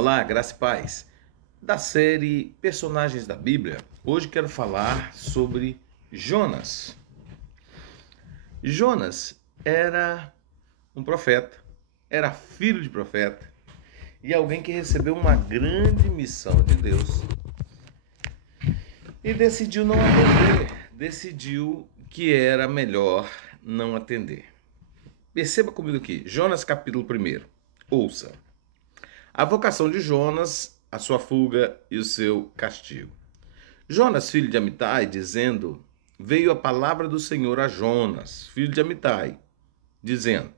Olá, graça e paz. Da série Personagens da Bíblia, hoje quero falar sobre Jonas. Jonas era um profeta, era filho de profeta e alguém que recebeu uma grande missão de Deus e decidiu não atender, decidiu que era melhor não atender. Perceba comigo aqui, Jonas capítulo 1. Ouça. A vocação de Jonas, a sua fuga e o seu castigo. Jonas, filho de Amitai, dizendo, veio a palavra do Senhor a Jonas, filho de Amitai, dizendo,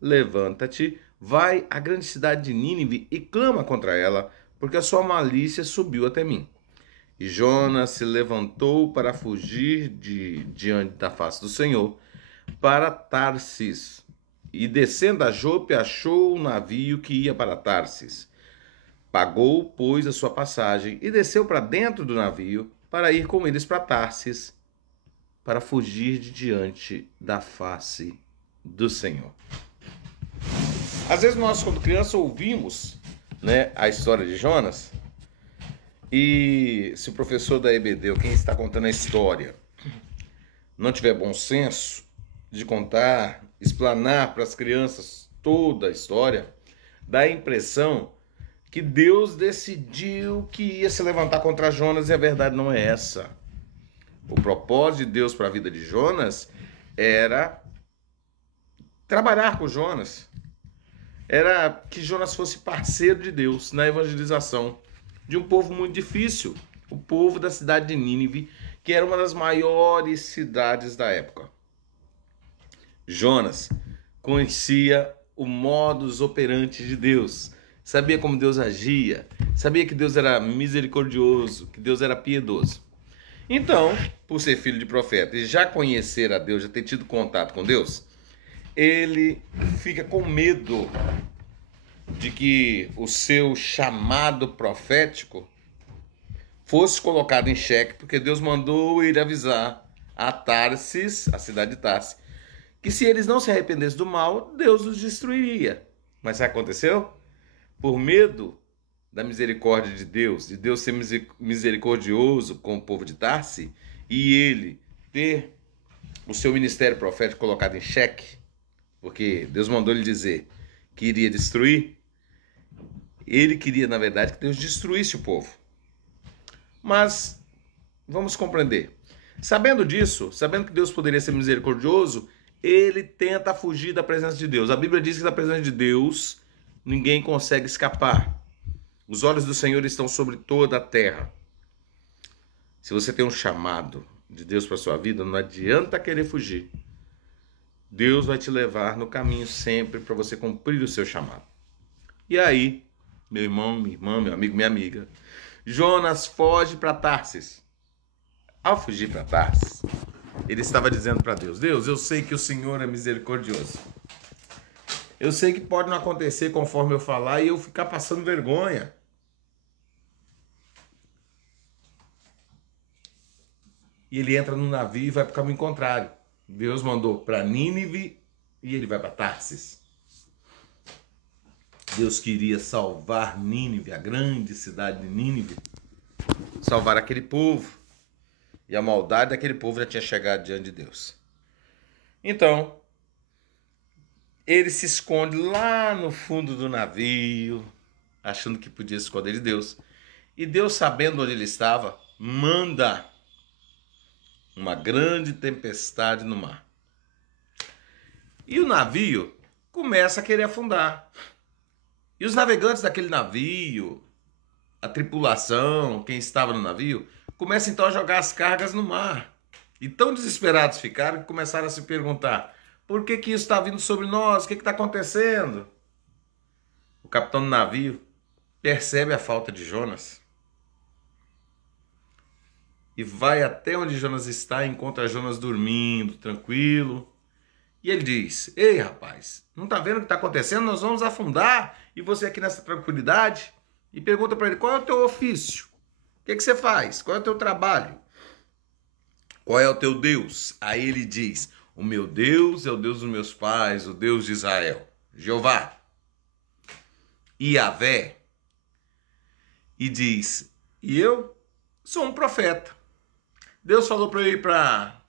levanta-te, vai à grande cidade de Nínive e clama contra ela, porque a sua malícia subiu até mim. E Jonas se levantou para fugir diante da face do Senhor, para Tarsis. E descendo a Jope, achou um navio que ia para Tarsis. Pagou, pois, a sua passagem e desceu para dentro do navio para ir com eles para Tarsis, para fugir de diante da face do Senhor. Às vezes nós, quando criança, ouvimos, a história de Jonas, e se o professor da EBD ou quem está contando a história não tiver bom senso de contar, explanar para as crianças toda a história, dá a impressão que Deus decidiu que ia se levantar contra Jonas, e a verdade não é essa. O propósito de Deus para a vida de Jonas era trabalhar com Jonas. Era que Jonas fosse parceiro de Deus na evangelização de um povo muito difícil, o povo da cidade de Nínive, que era uma das maiores cidades da época. Jonas conhecia o modus operandi de Deus, sabia como Deus agia, sabia que Deus era misericordioso, que Deus era piedoso. Então, por ser filho de profeta e já conhecer a Deus, já ter tido contato com Deus, ele fica com medo de que o seu chamado profético fosse colocado em xeque, porque Deus mandou ir avisar a Tarsis, a cidade de Tarsis, que se eles não se arrependessem do mal, Deus os destruiria. Mas sabe o que aconteceu? Por medo da misericórdia de Deus ser misericordioso com o povo de Tarsis, e ele ter o seu ministério profético colocado em xeque, porque Deus mandou ele dizer que iria destruir, ele queria, na verdade, que Deus destruísse o povo. Mas vamos compreender. Sabendo disso, sabendo que Deus poderia ser misericordioso, ele tenta fugir da presença de Deus. A Bíblia diz que da presença de Deus ninguém consegue escapar. Os olhos do Senhor estão sobre toda a terra. Se você tem um chamado de Deus para a sua vida, não adianta querer fugir. Deus vai te levar no caminho sempre para você cumprir o seu chamado. E aí, meu irmão, minha irmã, meu amigo, minha amiga, Jonas foge para Tarsis. Ao fugir para Tarsis, ele estava dizendo para Deus, Deus, eu sei que o Senhor é misericordioso. Eu sei que pode não acontecer conforme eu falar e eu ficar passando vergonha. E ele entra no navio e vai para o caminho contrário. Deus mandou para Nínive e ele vai para Tarsis. Deus queria salvar Nínive, a grande cidade de Nínive, salvar aquele povo. E a maldade daquele povo já tinha chegado diante de Deus. Então, ele se esconde lá no fundo do navio, achando que podia se esconder de Deus. E Deus, sabendo onde ele estava, manda uma grande tempestade no mar. E o navio começa a querer afundar. E os navegantes daquele navio, a tripulação, quem estava no navio, começa então a jogar as cargas no mar. E tão desesperados ficaram que começaram a se perguntar, por que isso está vindo sobre nós? O que está acontecendo? O capitão do navio percebe a falta de Jonas e vai até onde Jonas está e encontra Jonas dormindo, tranquilo. E ele diz, ei rapaz, não está vendo o que está acontecendo? Nós vamos afundar e você aqui nessa tranquilidade? E pergunta para ele, qual é o teu ofício? O que você faz? Qual é o teu trabalho? Qual é o teu Deus? Aí ele diz, o meu Deus é o Deus dos meus pais, o Deus de Israel, Jeová. Yahvé e diz: e eu sou um profeta. Deus falou para eu ir para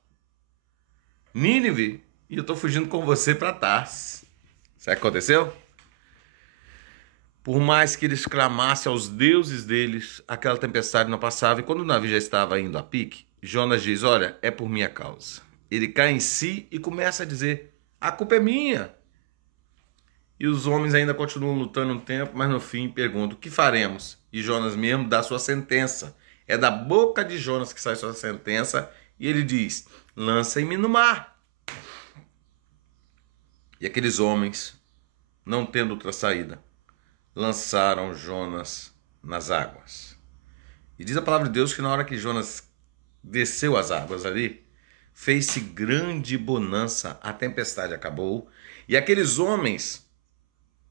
Nínive e eu estou fugindo com você para Tarsis. Sabe o que aconteceu? Por mais que eles clamassem aos deuses deles, aquela tempestade não passava. E quando o navio já estava indo a pique, Jonas diz: olha, é por minha causa. Ele cai em si e começa a dizer: a culpa é minha. E os homens ainda continuam lutando um tempo, mas no fim perguntam: o que faremos? E Jonas mesmo dá sua sentença. É da boca de Jonas que sai sua sentença. E ele diz: lancem-me no mar. E aqueles homens, não tendo outra saída, lançaram Jonas nas águas. E diz a palavra de Deus que na hora que Jonas desceu as águas ali, fez-se grande bonança, a tempestade acabou, e aqueles homens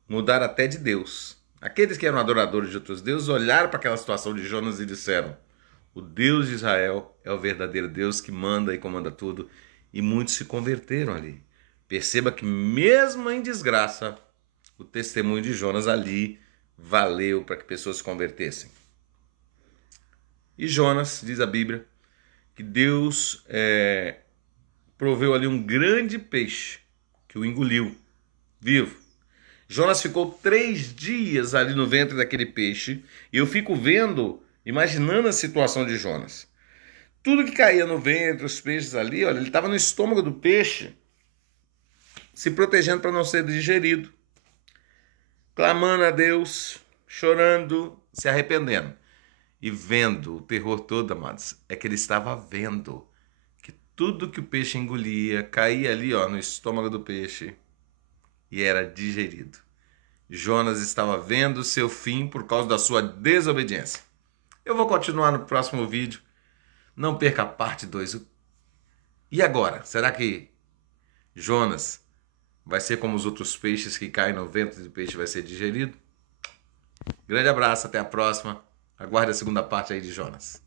mudaram até de Deus. Aqueles que eram adoradores de outros deuses olharam para aquela situação de Jonas e disseram: o Deus de Israel é o verdadeiro Deus que manda e comanda tudo, e muitos se converteram ali. Perceba que mesmo em desgraça, o testemunho de Jonas ali valeu para que pessoas se convertessem. E Jonas, diz a Bíblia, que Deus proveu ali um grande peixe que o engoliu vivo. Jonas ficou 3 dias ali no ventre daquele peixe e eu fico vendo, imaginando a situação de Jonas. Tudo que caía no ventre, os peixes ali, olha, ele estava no estômago do peixe, se protegendo para não ser digerido, clamando a Deus, chorando, se arrependendo. E vendo o terror todo, amados, é que ele estava vendo que tudo que o peixe engolia caía ali, ó, no estômago do peixe e era digerido. Jonas estava vendo o seu fim por causa da sua desobediência. Eu vou continuar no próximo vídeo. Não perca a parte 2. E agora? Será que Jonas vai ser como os outros peixes que caem no ventre do peixe e vai ser digerido? Grande abraço, até a próxima. Aguarde a segunda parte aí de Jonas.